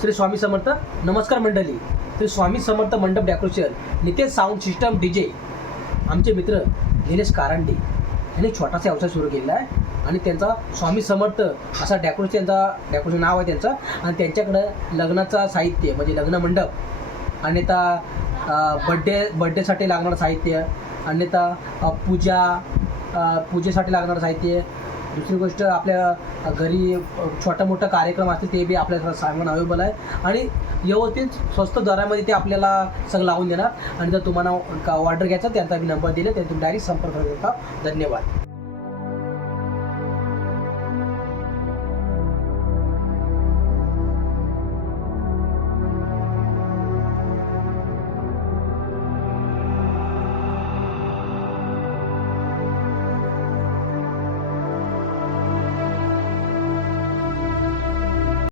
श्री स्वामी समर्थ नमस्कार मंडळी. Shri Swami Samarth Mandap decoration Nitesh sound system D J आमचे मित्र निलेश कारंडे यांनी छोटासा व्यवसाय सुरू केलेला आहे आणि त्यांचा स्वामी समर्थ असा डेकोरेशन त्यांचा डेकोरेशन नाव आहे त्यांचं. आणि त्यांच्याकडं लग्नाचा साहित्य म्हणजे लग्न मंडप अन्यथा बड्डे बड्डेसाठी लागणारं साहित्य अन्यथा पूजा पूजेसाठी लागणारं साहित्य दुसरी गोष्ट आपल्या घरी छोटा मोठा कार्यक्रम असतील ते बी आपल्या सांगणं अवेलेबल आहे. आणि व्यवस्थित स्वस्त दरामध्ये ते आपल्याला सगळं लावून देणार. आणि जर तुम्हाला ऑर्डर घ्यायचा त्यांचा मी नंबर दिला तर तुम्ही डायरेक्ट संपर्क करू शकता धन्यवाद.